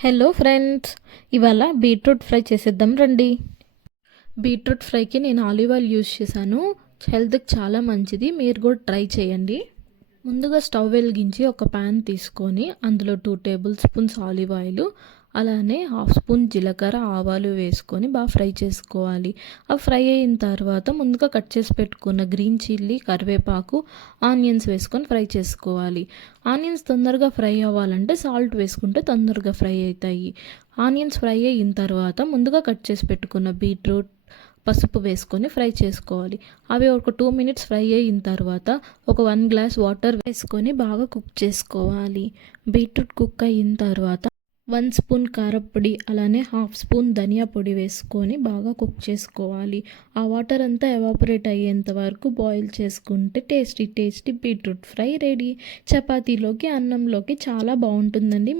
Hello friends, ఇవాళ beetroot fry చేసేద్దాం రండి. బీట్రూట్ ఫ్రైకి నేను ఆలివ్ ఆయిల్ యూజ్ చేశాను. హెల్త్కి చాలా మంచిది, మీరు కూడా ట్రై చేయండి. ముందుగా స్టవ్ వెలిగించి ఒక ప్యాన్ తీసుకొని అందులో 2 టేబుల్ స్పూన్స్ ఆలివ్ ఆయిల్, అలానే 1/2 స్పూన్ జీలకర్ర ఆవాలు వేసుకొని బాగా ఫ్రై చేసుకోవాలి. అవి ఫ్రై అయిన తర్వాత ముందుగా కట్ చేసి పెట్టుకున్న గ్రీన్ చిల్లీ, కరివేపాకు, ఆనియన్స్ వేసుకొని ఫ్రై చేసుకోవాలి. ఆనియన్స్ తొందరగా ఫ్రై అవ్వాలంటే సాల్ట్ వేసుకుంటే తొందరగా ఫ్రై అవుతాయి. ఆనియన్స్ ఫ్రై అయిన తర్వాత ముందుగా కట్ చేసి పెట్టుకున్న బీట్రూట్, పసుపు వేసుకొని ఫ్రై చేసుకోవాలి. అవి ఒక 2 మినిట్స్ ఫ్రై అయిన తర్వాత ఒక 1 గ్లాస్ వాటర్ వేసుకొని బాగా కుక్ చేసుకోవాలి. బీట్రూట్ కుక్ అయిన తర్వాత 1 స్పూన్ కారపొడి, అలానే 1/2 స్పూన్ ధనియా పొడి వేసుకొని బాగా కుక్ చేసుకోవాలి. ఆ వాటర్ అంతా ఎవాపరేట్ అయ్యేంత వరకు బాయిల్ చేసుకుంటే టేస్టీ బీట్రూట్ ఫ్రై రెడీ. చపాతీలోకి, అన్నంలోకి చాలా బాగుంటుందండి.